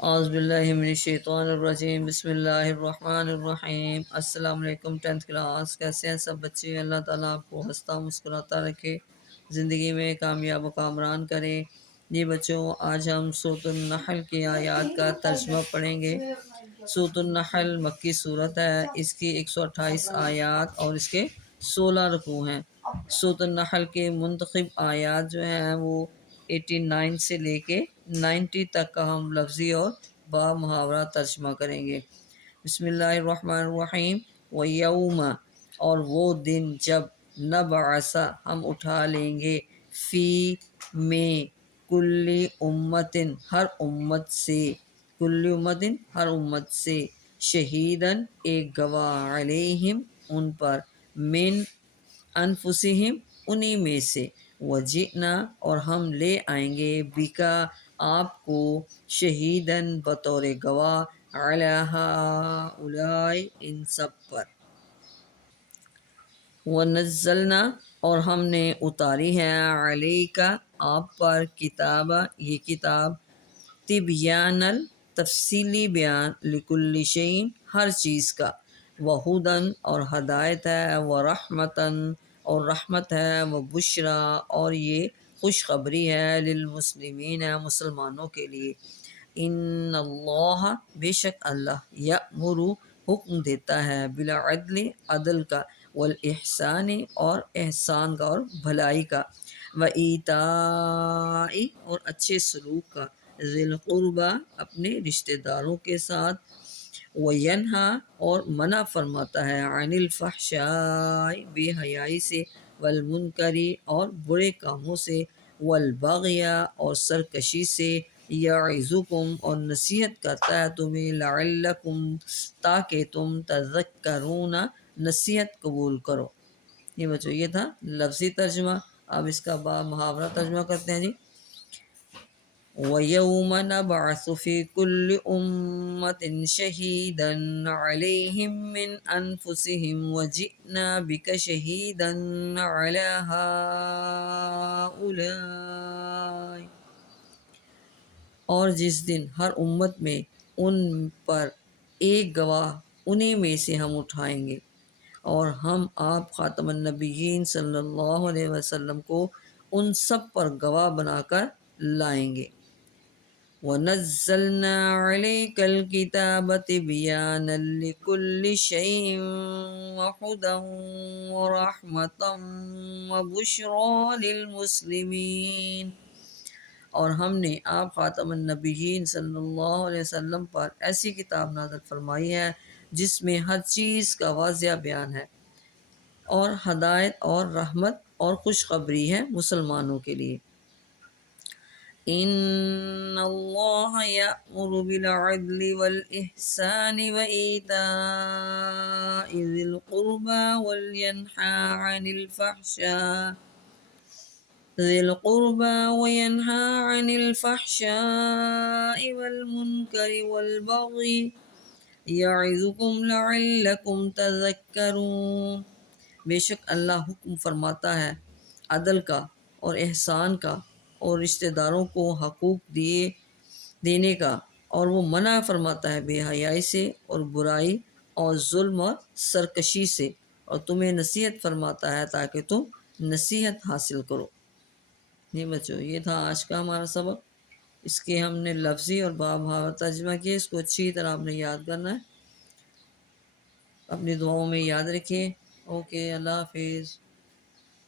اعوذ باللہ من الشیطان الرجیم، بسم اللہ الرحمن الرحیم۔ السلام علیکم 10th کلاس، کیسے ہیں سب بچے؟ اللہ تعالیٰ آپ کو ہنستا مسکراتا رکھے، زندگی میں کامیاب و کامران کرے۔ جی بچوں، آج ہم سورۃ النحل کی آیات کا ترجمہ پڑھیں گے۔ سورۃ النحل مکی صورت ہے، اس کی 128 آیات اور اس کے 16 رکوع ہیں۔ سورۃ النحل کے منتخب آیات جو ہیں وہ 89 سے لے کے 90 تک کا ہم لفظی اور با محاورہ ترجمہ کریں گے۔ بسم اللہ الرحمن الرحیم۔ وَيَوْمَ، اور وہ دن جب، نبعث، ہم اٹھا لیں گے، فی، میں، کل امتن، ہر امت سے، کل امتن، ہر امت سے، شہیدن، ایک گواہ، علیہم، ان پر، من انفسہم، انہی میں سے، وجئنا، اور ہم لے آئیں گے، بکا، آپ کو، شہیدن، بطور گواہ، علی ہؤلاء، ان سب پر، ونزلنا، اور ہم نے اتاری ہے، علیک، آپ پر، کتابہ، یہ کتاب، تبیانا، تفصیلی بیان، لکل شیء، ہر چیز کا، وہدن، اور ہدایت ہے، ورحمتن، اور رحمت ہے، وبشریٰ، اور یہ خوشخبری ہے، للمسلمین، مسلمانوں کے لیے۔ ان اللہ، بے شک اللہ، یأمر، حکم دیتا ہے، بالعدل، عدل کا، والاحسان، اور احسان کا اور بھلائی کا، وایتاء، اور اچھے سلوک کا، ذی القربیٰ، اپنے رشتہ داروں کے ساتھ، وینہا، اور منع فرماتا ہے، عن الفحشاء، بے حیائی سے، والمنکر، اور برے کاموں سے، والبغی، اور سرکشی سے، یعظکم، اور نصیحت کرتا ہے تمہیں، لعلکم، تاکہ تم، تذکرون، نصیحت قبول کرو۔ یہ بچو، یہ تھا لفظی ترجمہ۔ اب اس کا با محاورہ ترجمہ کرتے ہیں۔ جی، وَيَوْمَ نَبْعَثُ فِي كُلِّ أُمَّةٍ شَهِيدًا عَلَيْهِمْ مِنْ أَنفُسِهِمْ وَجِئْنَا بِكَ شَهِيدًا عَلَى هَؤُلَاءِ، اور جس دن ہر امت میں ان پر ایک گواہ انہی میں سے ہم اٹھائیں گے، اور ہم آپ خاتم النبیین صلی اللہ علیہ وسلم کو ان سب پر گواہ بنا کر لائیں گے۔ وَنَزَّلْنَا عَلَيْكَ الْكِتَابَ تِبْيَانًا لِكُلِّ شَيْءٍ وَهُدًى وَرَحْمَةً وَبُشْرَىٰ لِلْمُسْلِمِينَ، اور ہم نے آپ خاتم النبیین صلی اللہ علیہ وسلم پر ایسی کتاب نازل فرمائی ہے جس میں ہر چیز کا واضح بیان ہے، اور ہدایت اور رحمت اور خوشخبری ہے مسلمانوں کے لیے۔ ان اللہ یأمر بالعدل والإحسان وإیتاء ذی القربى وینہی عن الفحشاء والمنکر والبغی، یعظکم لعلکم تذکرون، بے شک اللہ حکم فرماتا ہے عدل کا اور احسان کا، اور رشتہ داروں کو حقوق دینے کا، اور وہ منع فرماتا ہے بے حیائی سے اور برائی اور ظلم اور سرکشی سے، اور تمہیں نصیحت فرماتا ہے تاکہ تم نصیحت حاصل کرو۔ جی بچوں، یہ تھا آج کا ہمارا سبق۔ اس کے ہم نے لفظی اور با محاورہ ترجمہ کیا، اس کو اچھی طرح آپ نے یاد کرنا ہے، اپنی دعاؤں میں یاد رکھیے۔ اوکے، اللہ حافظ۔